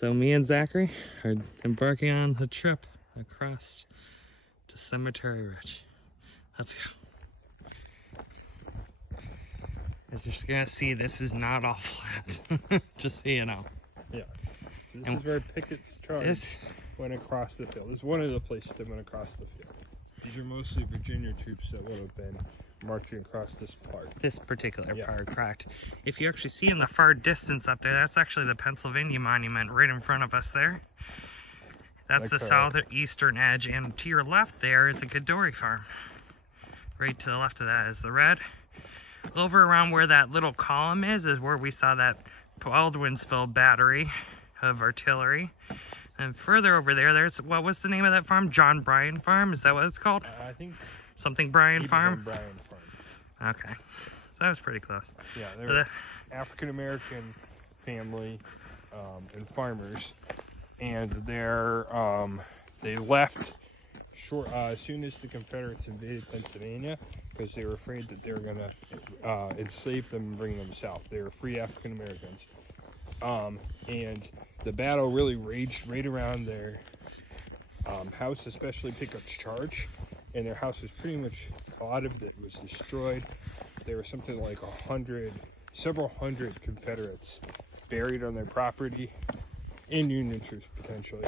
So me and Zachary are embarking on the trip across to Seminary Ridge. Let's go. As you're gonna see, this is not all flat. Just so you know. Yeah. This is where Pickett's charge went across the field. This is one of the places that went across the field. These are mostly Virginia troops that would have been marching across this part. This particular part, correct. If you actually see in the far distance up there, that's actually the Pennsylvania monument right in front of us there. That's the southeastern edge, and to your left there is a Gettysburg farm. Right to the left of that is the red. Over around where that little column is where we saw that Baldwinsville battery of artillery. And further over there, there's, what was the name of that farm? John Bryan Farm? Is that what it's called? I think something Bryan Farm? Bryan Farm. Okay. So that was pretty close. Yeah, they were African-American family and farmers. And they left as soon as the Confederates invaded Pennsylvania, because they were afraid that they were going to enslave them and bring them south. They were free African-Americans. And the battle really raged right around their house, especially Pickett's charge. And their house was pretty much, a lot of it was destroyed. There were something like several hundred Confederates buried on their property, and Union troops potentially.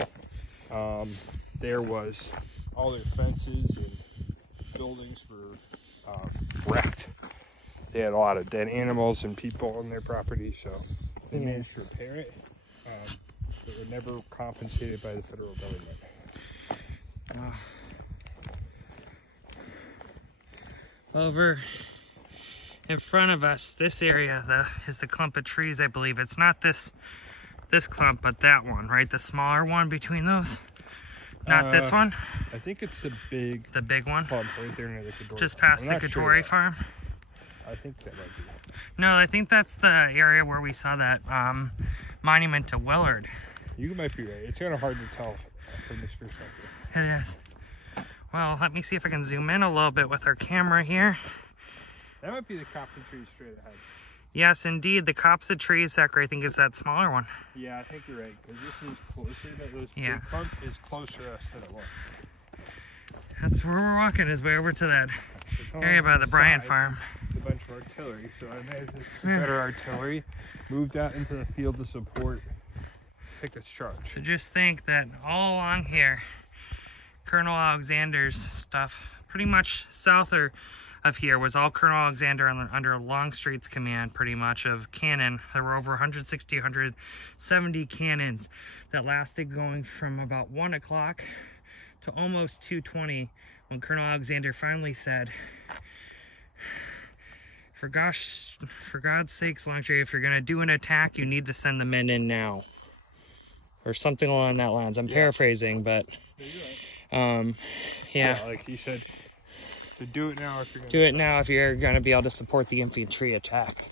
There was all their fences and buildings were wrecked. They had a lot of dead animals and people on their property, so they managed to repair it. But were never compensated by the federal government. Over in front of us, this area is the clump of trees, I believe. It's not this clump, but that one, right? The smaller one between those. Not this one. I think it's the big one clump right there near the Gettysburg. Just past the Gettysburg farm. I think that might be. No, I think that's the area where we saw that monument to Willard. You might be right. It's kind of hard to tell from this perspective. It is. Well, let me see if I can zoom in a little bit with our camera here. That might be the copse of trees straight ahead. Yes, indeed. The copse of trees, Zachary, I think is that smaller one. Yeah, I think you're right. Because this is closer. The clump is closer to us than it was. That's where we're walking, is way over to that area by the Bryan farm. A bunch of artillery, so I imagine better artillery moved out into the field to support Pickett's charge. So just think that all along here, Colonel Alexander's stuff, pretty much south of here, was all Colonel Alexander under Longstreet's command, pretty much, of cannon. There were over 160, 170 cannons that lasted going from about 1 o'clock to almost 2:20, when Colonel Alexander finally said, for God's sakes, Longstreet, if you're going to do an attack, you need to send the men in now. Or something along that lines. I'm paraphrasing, but yeah, like he said, to do it now if you're going to be able to support the infantry attack.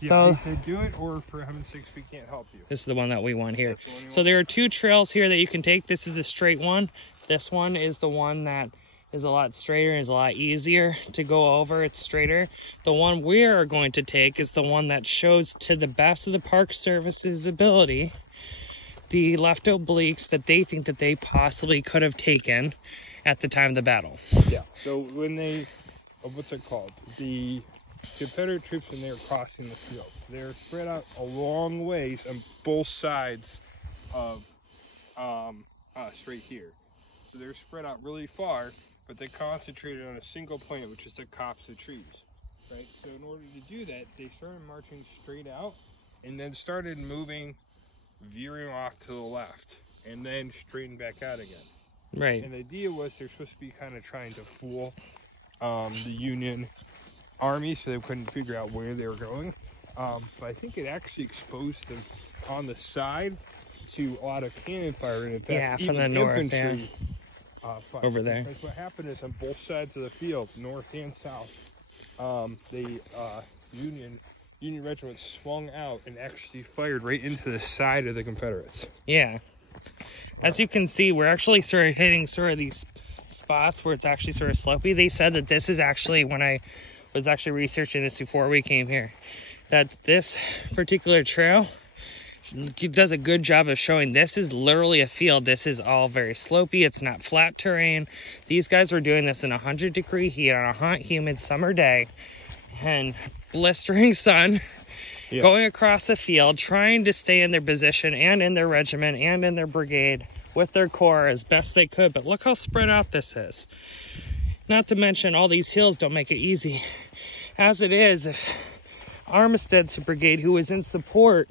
Yeah, so he said do it, or for heaven's sakes, we can't help you. This is the one that we want here. So there are two trails here that you can take. This is a straight one. This one is the one that is a lot straighter and is a lot easier to go over. It's straighter. The one we are going to take is the one that shows, to the best of the Park Service's ability, the left obliques that they think that they possibly could have taken at the time of the battle. Yeah, so when they, what's it called? The Confederate troops, when they were crossing the field, they're spread out a long ways on both sides of us right here. So they're spread out really far, but they concentrated on a single point, which is the copse of trees, right? So in order to do that, they started marching straight out and then started moving, veering off to the left, and then straighten back out again. Right. And the idea was they're supposed to be kind of trying to fool the Union Army, so they couldn't figure out where they were going. But I think it actually exposed them on the side to a lot of cannon fire, and in fact, from even the north, infantry fire. Over there. Because what happened is on both sides of the field, north and south, the Union regiments swung out and actually fired right into the side of the Confederates. Yeah. As you can see, we're actually sort of hitting sort of these spots where it's actually sort of slopey. They said that this is actually, when I was actually researching this before we came here, that this particular trail does a good job of showing this is literally a field. This is all very slopey. It's not flat terrain. These guys were doing this in 100-degree heat on a hot, humid summer day and blistering sun, going across a field, trying to stay in their position and in their regiment and in their brigade with their corps as best they could. But look how spread out this is. Not to mention all these hills don't make it easy. As it is, if Armistead's brigade, who was in support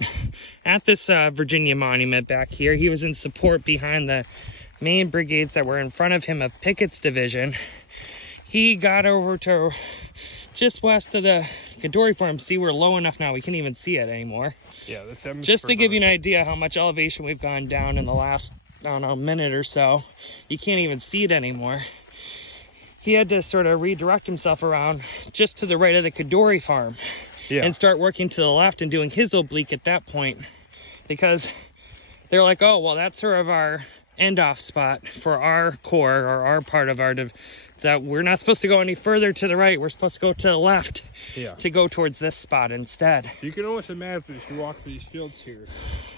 at this Virginia monument back here, he was in support behind the main brigades that were in front of him of Pickett's division. He got over to just west of the Gettysburg Farm. See, we're low enough now we can't even see it anymore. Yeah, that's just to give you an idea how much elevation we've gone down in the last, I don't know, minute or so. You can't even see it anymore. He had to sort of redirect himself around just to the right of the Gettysburg Farm. And start working to the left and doing his oblique at that point, because they're like, oh, well, that's sort of our end-off spot for our corps, or our part of our that we're not supposed to go any further to the right. We're supposed to go to the left to go towards this spot instead. So you can almost imagine as you walk through these fields here,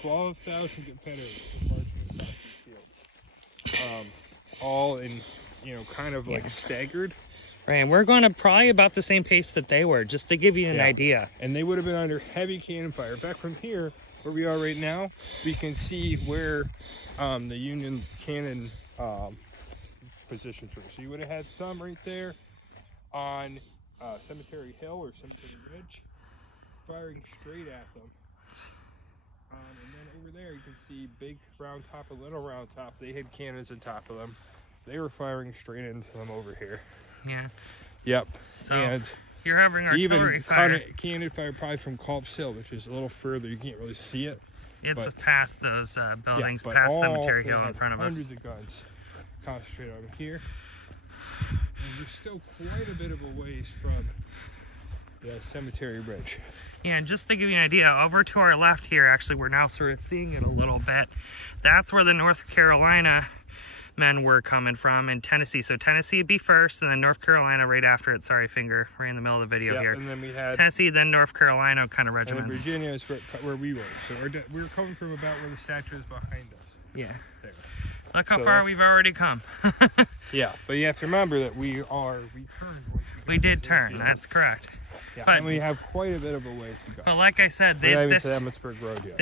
12,000 Confederates marching across these fields, all in, you know, kind of like staggered. Right, and we're going to probably about the same pace that they were, just to give you an idea. And they would have been under heavy cannon fire. Back from here, where we are right now, we can see where the Union cannon positions were. So you would have had some right there on Cemetery Hill or Cemetery Ridge, firing straight at them. And then over there, you can see Big Round Top and Little Round Top. They had cannons on top of them. They were firing straight into them over here. Yeah. Yep. So and you're having artillery fire. Cannon fire probably from Culp's Hill, which is a little further. You can't really see it. It's past those buildings, past Cemetery Hill in front of us. Hundreds of guns concentrated on here. And we're still quite a bit of a ways from the Seminary Ridge. Yeah, and just to give you an idea, over to our left here, actually, we're now sort of seeing it a little bit. That's where the North Carolina men were coming from in Tennessee. So Tennessee would be first, and then North Carolina right after it. Sorry, finger, right in the middle of the video here. And then we had Tennessee, then North Carolina kind of regiments. And Virginia is where we were. So we're coming from about where the statue is behind us. Yeah. There. Look how far we've already come. Yeah, but you have to remember that we turned. We did turn, that's correct. Yeah, but, and we have quite a bit of a ways to go. But like I said, to Gettysburg Road yet.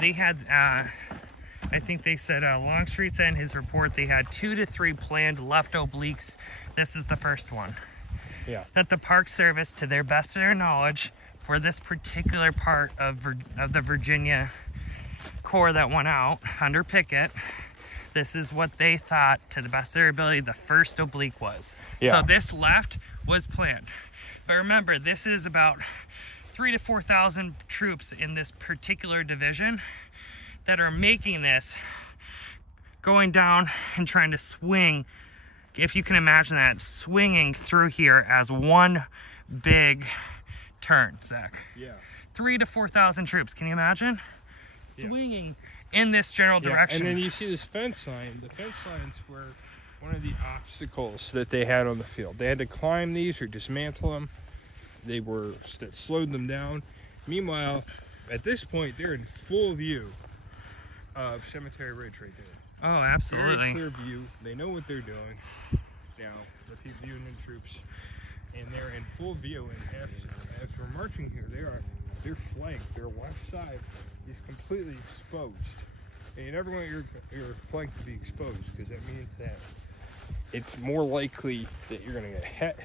They had, I think they said Longstreet said in his report they had 2 to 3 planned left obliques. This is the first one. Yeah. That the Park Service, to their best of their knowledge, for this particular part of the Virginia Corps that went out under Pickett, this is what they thought, to the best of their ability, the first oblique was. Yeah. So this left was planned. But remember, this is about 3,000 to 4,000 troops in this particular division that are making this, going down and trying to swing, if you can imagine that, swinging through here as one big turn, Zach. Yeah. 3,000 to 4,000 troops, can you imagine? Yeah. Swinging in this general direction. And then you see this fence line. The fence lines were one of the obstacles that they had on the field. They had to climb these or dismantle them. That slowed them down. Meanwhile, at this point, they're in full view of Cemetery Ridge right there. Oh, absolutely. Very clear view. They know what they're doing now with the Union troops, and they're in full view. And as we're marching here, they're flanked. Their left side is completely exposed. And you never want your flank to be exposed, because that means that it's more likely that you're gonna get hit.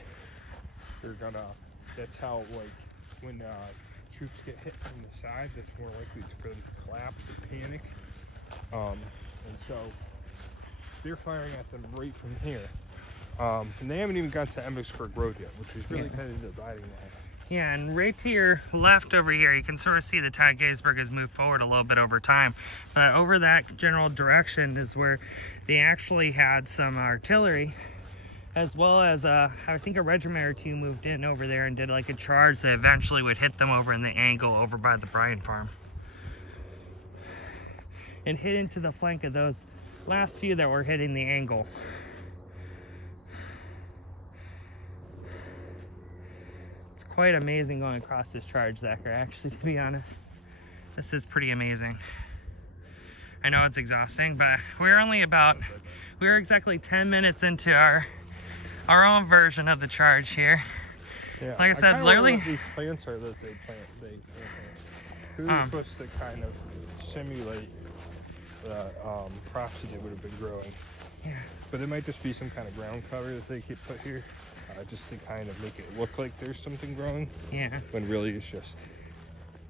That's how, like, when troops get hit from the side, that's more likely for them to collapse or panic. And so they're firing at them right from here. And they haven't even got to Gettysburg Road yet, which is really kind of dividing that. Yeah, and right to your left over here, you can sort of see the town of Gettysburg has moved forward a little bit over time. But over that general direction is where they actually had some artillery, as well as I think a regiment or two moved in over there and did like a charge that eventually would hit them over in the angle over by the Bryan farm. And hit into the flank of those last few that were hitting the angle. It's quite amazing going across this charge, Zachary, actually, to be honest. This is pretty amazing. I know it's exhausting, but we're exactly 10 minutes into our own version of the charge here. Yeah, like I said, literally. What these plants are that they plant. They're supposed to kind of simulate the crops that they would have been growing. Yeah. But it might just be some kind of ground cover that they could put here, just to kind of make it look like there's something growing. Yeah. When really it's just.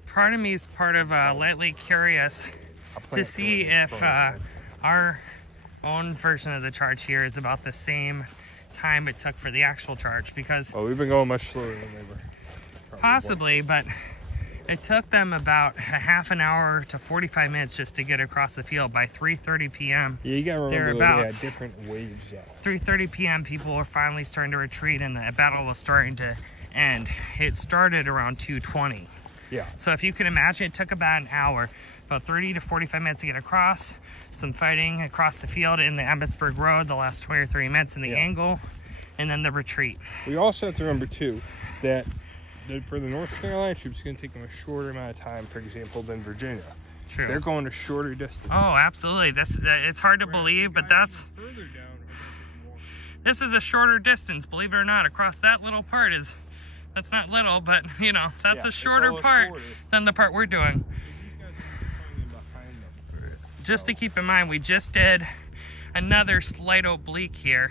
Part of me is lately curious to see if our own version of the charge here is about the same time it took for the actual charge, because we've been going much slower than they were. Possibly, but it took them about a half an hour to 45 minutes just to get across the field. By 3:30 p.m. Yeah, you gotta remember they had different waves. 3:30 p.m. people were finally starting to retreat, and the battle was starting to end. It started around 2:20. Yeah. So if you can imagine, it took about an hour, about 30 to 45 minutes to get across. Some fighting across the field in the Gettysburg Road, the last 20 or 30 minutes in the angle, and then the retreat. We also have to remember too that for the North Carolina troops, it's going to take them a shorter amount of time, for example, than Virginia. True. They're going a shorter distance. Oh, absolutely. It's hard to believe, but that's further down. This is a shorter distance, believe it or not. Across that little part that's not little, but you know, that's a shorter part than the part we're doing. Just to keep in mind, we just did another slight oblique here.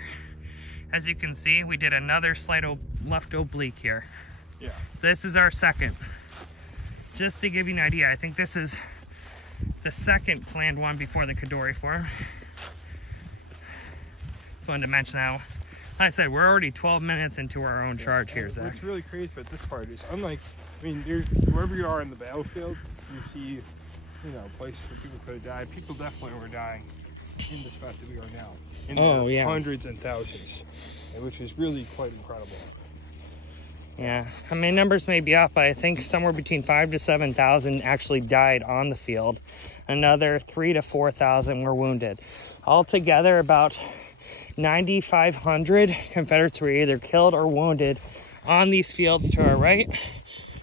As you can see, we did another slight left oblique here. Yeah. So this is our second. Just to give you an idea, I think this is the second planned one before the Kadori form. Just wanted to mention that. Like I said, we're already 12 minutes into our own charge here, Zach. What's really crazy about this part is, unlike, wherever you are in the battlefield, you see, places where people could have died. People definitely were dying in the spot that we are now. In hundreds and thousands, which is really quite incredible. Yeah, I mean, numbers may be off, but I think somewhere between 5,000 to 7,000 actually died on the field. Another 3,000 to 4,000 were wounded. Altogether, about 9,500 Confederates were either killed or wounded on these fields to our right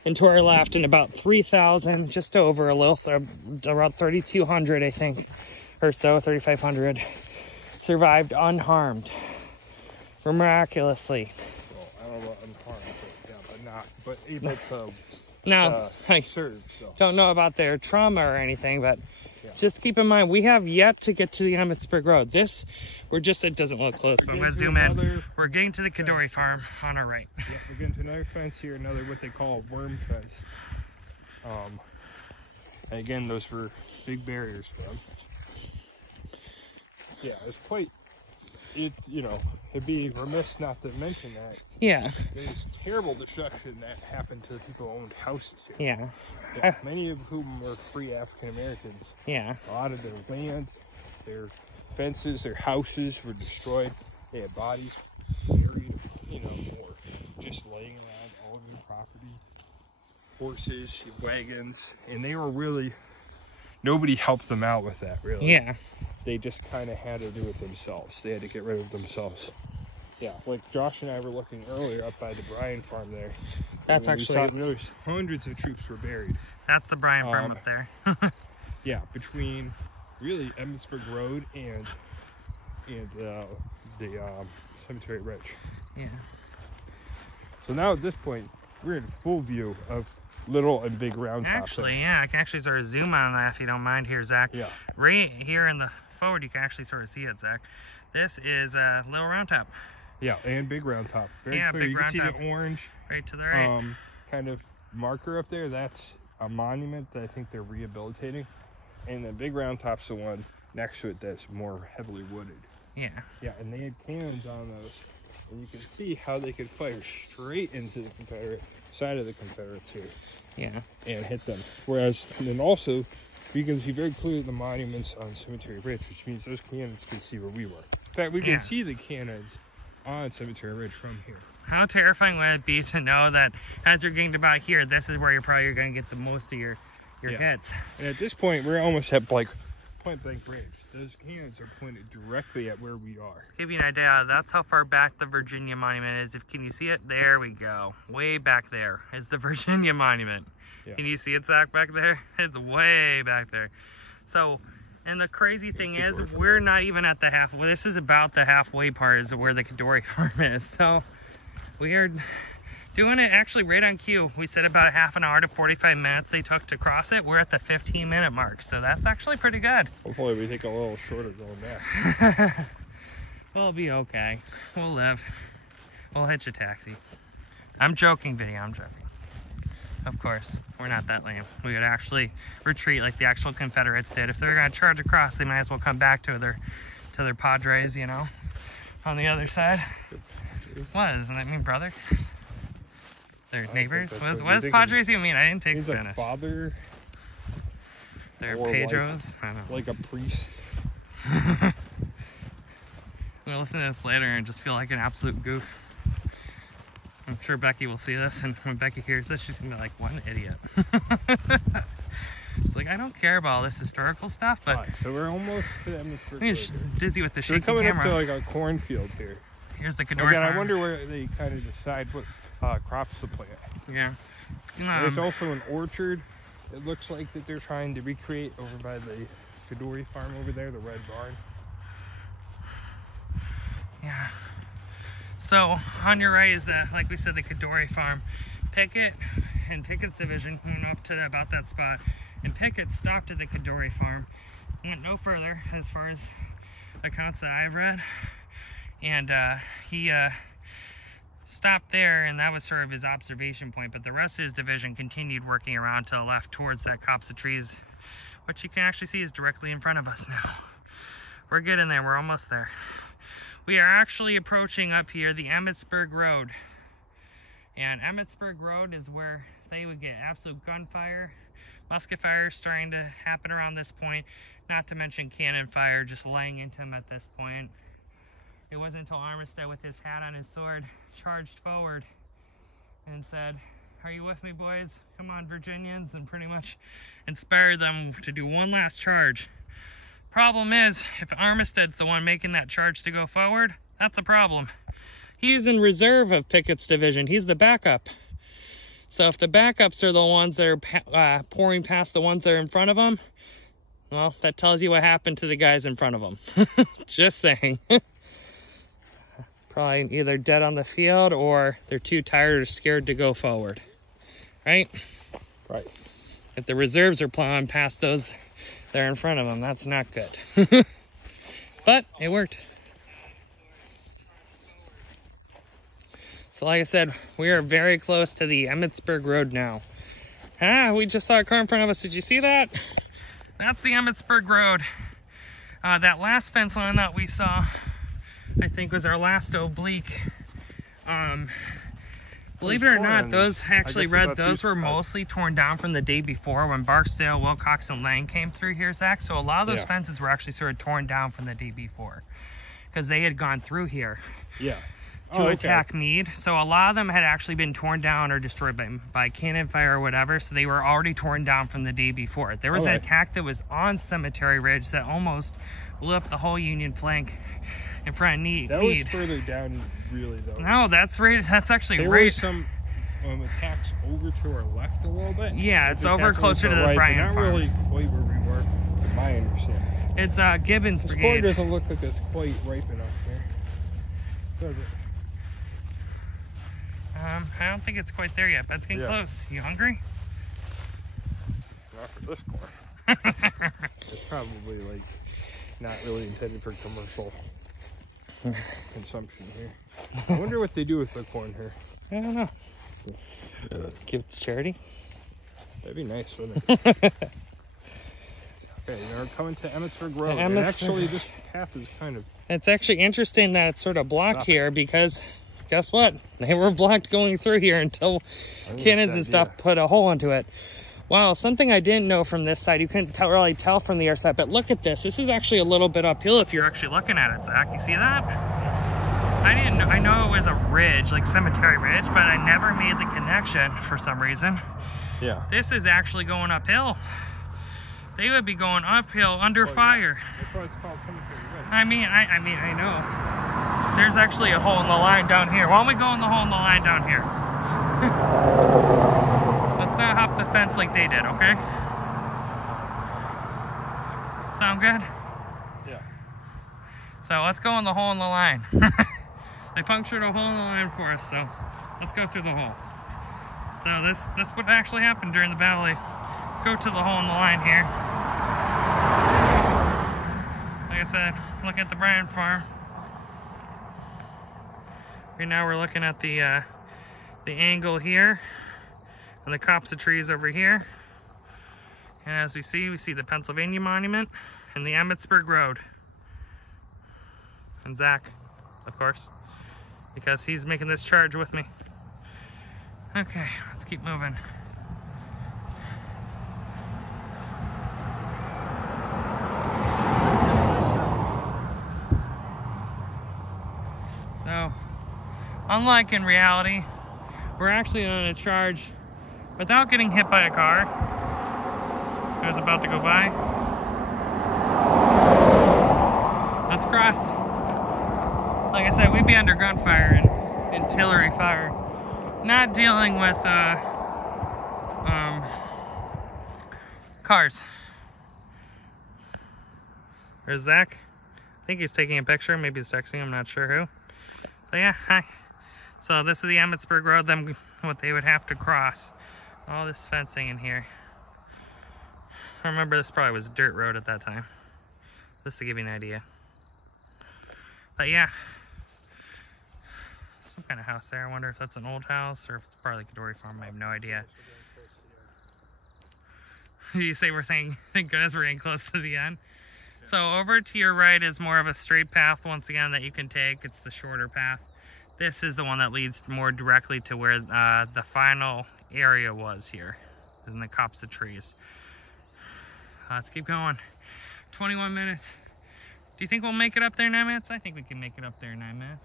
and to our left, and about 3,000, just over around 3,200, I think, or so, 3,500, survived unharmed, miraculously. Well, I don't know about unharmed, but able to now, I serve. So. Don't know about their trauma or anything, but just keep in mind, we have yet to get to the Gettysburg Road. It doesn't look close, but I'm going to zoom in. We're getting to the Kadori farm on our right. Yeah, we're getting to another fence here, what they call a worm fence. And again, those were big barriers for them. Yeah, it's quite, it'd be remiss not to mention that. Yeah. There's terrible destruction that happened to the people who owned houses here. Yeah. Yeah, many of whom were free African Americans. Yeah. A lot of their land, their fences, their houses were destroyed. They had bodies buried, or just laying around all over their property. Horses, wagons, and they were really, nobody helped them out with that, really. Yeah. They just kind of had to do it themselves. They had to get rid of themselves. Yeah, like Josh and I were looking earlier up by the Bryan farm there. That's actually... There's hundreds of troops were buried. That's the Bryan farm up there. Yeah, between really Gettysburg Road and the Seminary Ridge. Yeah. So now at this point, we're in full view of Little and Big Round Top. Actually, yeah, I can actually sort of zoom on that if you don't mind here, Zach. Yeah. Right here in the forward, you can actually sort of see it, Zach. This is Little Round Top. Yeah, and Big Round Top. Very clear. Big you Round can see Top. the orange right to the right. Kind of marker up there. That's a monument that I think they're rehabilitating. And the Big Round Top's the one next to it that's more heavily wooded. Yeah. Yeah, and they had cannons on those. And you can see how they could fire straight into the Confederate side of the Confederates here. Yeah. And hit them. Whereas, then also, you can see very clearly the monuments on Seminary Ridge, which means those cannons can see where we were. In fact, we can see the cannons on Seminary Ridge from here. How terrifying would it be to know that as you're getting to about here, this is where you're probably going to get the most of your hits. And at this point, we're almost at like point blank range. Those cannons are pointed directly at where we are. Give you an idea, that's how far back the Virginia Monument is. Can you see it? There we go. Way back there is the Virginia Monument. Yeah. Can you see it, Zach, back there? It's way back there. So, and the crazy thing is, we're not even at the halfway. This is about the halfway part is where the Kadori farm is. So, we are doing it actually right on cue. We said about a half an hour to 45 minutes they took to cross it. We're at the 15-minute mark. So, that's actually pretty good. Hopefully, we take a little shorter going back. We'll be okay. We'll live. We'll hitch a taxi. I'm joking, video. I'm joking. Of course, we're not that lame. We would actually retreat like the actual Confederates did. If they're going to charge across, they might as well come back to their padres, you know, on the other side. What, doesn't that mean brother? Their neighbors? What does padres even mean? I didn't take Spanish. Like father. They're Pedros? I don't know. Like a priest. I'm going to listen to this later and just feel like an absolute goof. I'm sure Becky will see this, and when Becky hears this, she's gonna be like, what an idiot. It's like, I don't care about all this historical stuff, but... Right, so we're almost to Gettysburg. I'm just dizzy with the shaky camera. We're coming camera. up to like a cornfield here. Here's the Kadori farm. I wonder where they kind of decide what crops to plant. Yeah. There's also an orchard. It looks like that they're trying to recreate over by the Kadori farm over there, the red barn. Yeah. So, on your right is the, like we said, the Kadori farm. Pickett and Pickett's division went up to about that spot. And Pickett stopped at the Kadori farm. Went no further as far as accounts that I've read. And he stopped there, and that was sort of his observation point. But the rest of his division continued working around to the left towards that copse of trees, which you can actually see is directly in front of us now. We're getting there. We're almost there. We are actually approaching up here the Emmitsburg Road. And Emmitsburg Road is where they would get absolute gunfire, musket fire starting to happen around this point, not to mention cannon fire just laying into them at this point. It wasn't until Armistead with his hat on his sword charged forward and said, "Are you with me, boys? Come on, Virginians," and pretty much inspired them to do one last charge. Problem is, if Armistead's the one making that charge to go forward, that's a problem. He's in reserve of Pickett's division. He's the backup. So if the backups are the ones that are pouring past the ones that are in front of them, well, that tells you what happened to the guys in front of them. Just saying. Probably either dead on the field or they're too tired or scared to go forward. Right? Right. If the reserves are plowing past those they're in front of them, that's not good. But it worked. So like I said, we are very close to the Emmitsburg Road now. We just saw a car in front of us. Did you see that? That's the Emmitsburg Road. That last fence line that we saw, I think, was our last oblique. Believe it or not, those were mostly torn down from the day before when Barksdale, Wilcox, and Lang came through here, Zach. So a lot of those fences were actually sort of torn down from the day before because they had gone through here to attack Meade. So a lot of them had actually been torn down or destroyed by cannon fire or whatever. So they were already torn down from the day before. There was an attack that was on Cemetery Ridge that almost blew up the whole Union flank in front of Meade. That was further down, really, though. No, that's right. That's actually there were some attacks over to our left a little bit. Yeah, it's over closer to the Bryan farm. Not really quite where we were, to my understanding. It's Gibbons This Brigade. corn doesn't look like it's quite ripe enough here, does it? I don't think it's quite there yet, but it's getting close. You hungry? Not for this corn. It's probably like not really intended for commercial consumption here. I wonder what they do with the corn here. I don't know. Give it to charity? That'd be nice, wouldn't it? Okay, we're coming to Emmitsburg Road. And actually, this path is kind of... It's actually interesting that it's sort of blocked here because, guess what? They were blocked going through here until cannons and stuff put a hole into it. Wow, something I didn't know from this side. You couldn't really tell from the other side, but look at this. This is actually a little bit uphill if you're actually looking at it, Zach. You see that? I didn't know. I know it was a ridge, like Cemetery Ridge, but I never made the connection for some reason. Yeah. This is actually going uphill. They would be going uphill under fire. That's why it's called Cemetery Ridge. I mean, I know. There's actually a hole in the line down here. Why don't we go in the hole in the line down here? That's not how hop the fence like they did, okay? Sound good? Yeah. So let's go in the hole in the line. They punctured a hole in the line for us, so let's go through the hole. So this would actually happen during the battle. They go to the hole in the line here. Like I said, look at the Bryan farm. Right now we're looking at the angle here and the copse of trees over here. And as we see the Pennsylvania Monument and the Emmitsburg Road. And Zach, of course, because he's making this charge with me. Okay, let's keep moving. So, unlike in reality, we're actually on a charge without getting hit by a car. It was about to go by. Let's cross. Like I said, we'd be under gunfire and artillery fire. Not dealing with cars. There's Zach. I think he's taking a picture. Maybe he's texting. I'm not sure who. But yeah, hi. So this is the Emmitsburg Road. Them what they would have to cross. All this fencing in here. I remember this probably was a dirt road at that time. Just to give you an idea. But yeah. Some kind of house there. I wonder if that's an old house or if it's part of the Dory farm. I have no idea. You say we're thank goodness we're getting close to the end. So over to your right is more of a straight path once again that you can take. It's the shorter path. This is the one that leads more directly to where the final area was here, in the copse of trees. Let's keep going. 21 minutes. Do you think we'll make it up there in 9 minutes? I think we can make it up there in 9 minutes.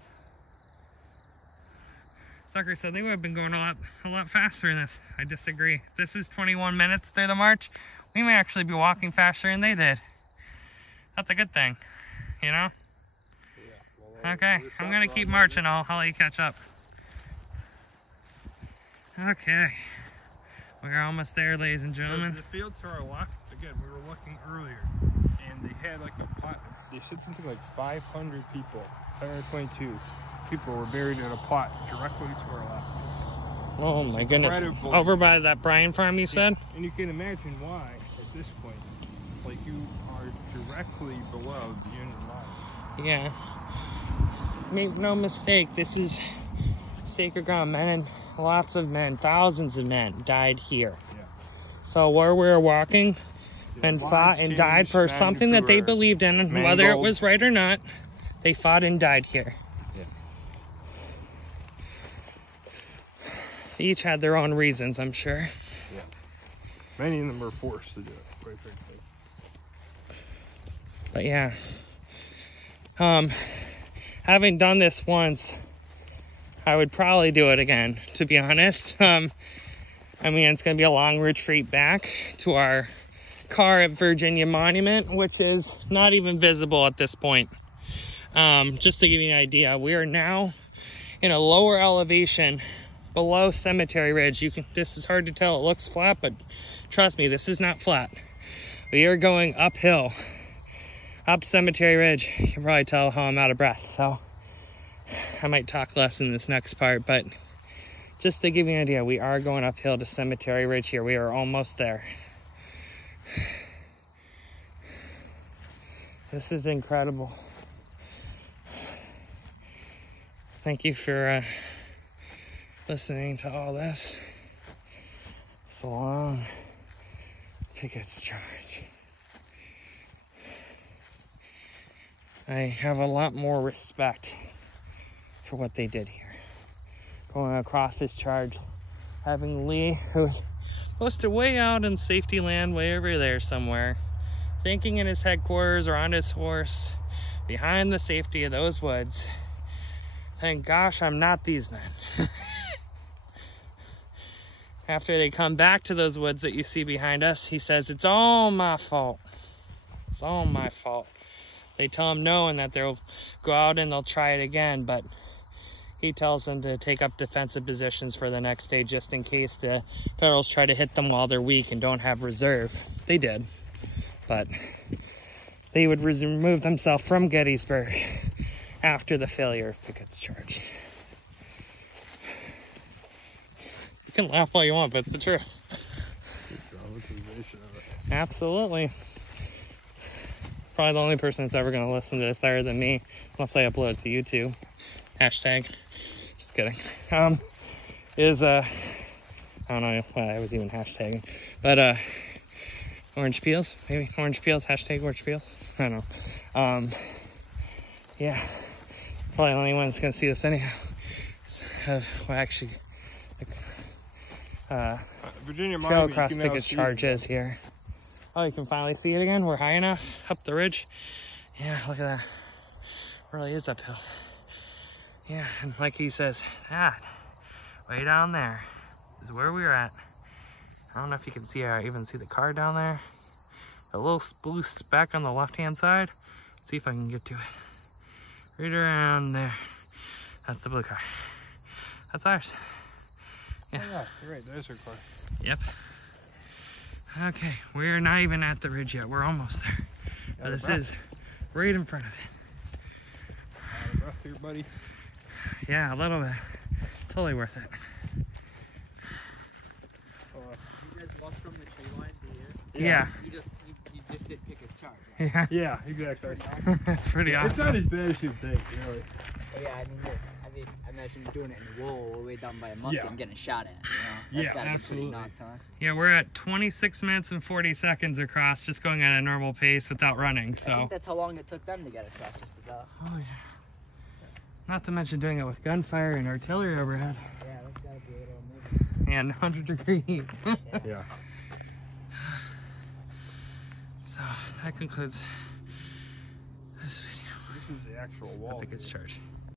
Sucker said they would have been going a lot faster than this. I disagree. This is 21 minutes through the march. We may actually be walking faster than they did. That's a good thing, you know? Yeah, well, okay, I'm gonna keep marching. I'll let you catch up. Okay, we're almost there, ladies and gentlemen. So the field to our left, again, we were looking earlier, and they had like a plot. They said something like 500 people, 522 people were buried in a plot directly to our left. Oh my goodness! Over by that Bryan farm, you said? Yeah. And you can imagine why at this point. Like you are directly below the Union line. Yeah. Make no mistake, this is sacred ground. Men, lots of men, thousands of men died here. Yeah. So where we were walking and fought and died for something that they believed in, and whether it was right or not, they fought and died here. Yeah. They each had their own reasons, I'm sure. Yeah. Many of them were forced to do it, quite frankly. But yeah, having done this once, I would probably do it again, to be honest. I mean, it's going to be a long retreat back to our car at Virginia Monument, which is not even visible at this point. Just to give you an idea, we are now in a lower elevation below Cemetery Ridge. This is hard to tell. It looks flat, but trust me, this is not flat. We are going uphill. Up Cemetery Ridge. You can probably tell how I'm out of breath, so I might talk less in this next part, but just to give you an idea, we are going uphill to Cemetery Ridge here. We are almost there. This is incredible. Thank you for listening to all this. It's a long Pickett's charge. I have a lot more respect for what they did here. Going across this charge, having Lee, who was posted way out in safety land, way over there somewhere, thinking in his headquarters or on his horse, behind the safety of those woods. Thank gosh I'm not these men. After they come back to those woods that you see behind us, he says, it's all my fault. It's all my fault. They tell him no and that they'll go out and they'll try it again, but he tells them to take up defensive positions for the next day just in case the Federals try to hit them while they're weak and don't have reserve. They did, but they would remove themselves from Gettysburg after the failure of Pickett's charge. You can laugh all you want, but it's the truth. Absolutely. Probably the only person that's ever going to listen to this other than me, unless I upload it to YouTube. Hashtag. Just kidding. I don't know why I was even hashtagging. But, orange peels? Maybe orange peels? Hashtag orange peels? I don't know. Yeah. Probably the only one that's going to see this anyhow. Well, actually, Virginia show across Pickett's charges here. Oh, you can finally see it again? We're high enough up the ridge. Yeah, look at that. It really is uphill. Yeah, and like he says, that way down there is where we're at. I don't know if you can see, even see the car down there. A little blue speck on the left-hand side. Let's see if I can get to it. Right around there. That's the blue car. That's ours. Yeah. Oh, yeah, you're right. There's our car. Yep. Okay, we're not even at the ridge yet. We're almost there. But this is right in front of it. Out of breath here, buddy. Yeah, a little bit. Totally worth it. You guys walked from the tree line to Yeah. here? You just did Pickett's charge, right? Yeah. Yeah, exactly. It's pretty awesome. It's not as bad as you think, really. Oh, yeah, I imagine you're doing it in the wool all the way down by a Mustang getting shot at, you know? That's gotta be pretty nuts, huh? Yeah, we're at 26 minutes and 40 seconds across, just going at a normal pace without running, so. I think that's how long it took them to get across, just about. Oh, yeah. Not to mention doing it with gunfire and artillery overhead. Yeah, that's gotta be a little amazing. And 100-degree heat. Yeah. So, that concludes this video. This is the actual wall. I think it's charged.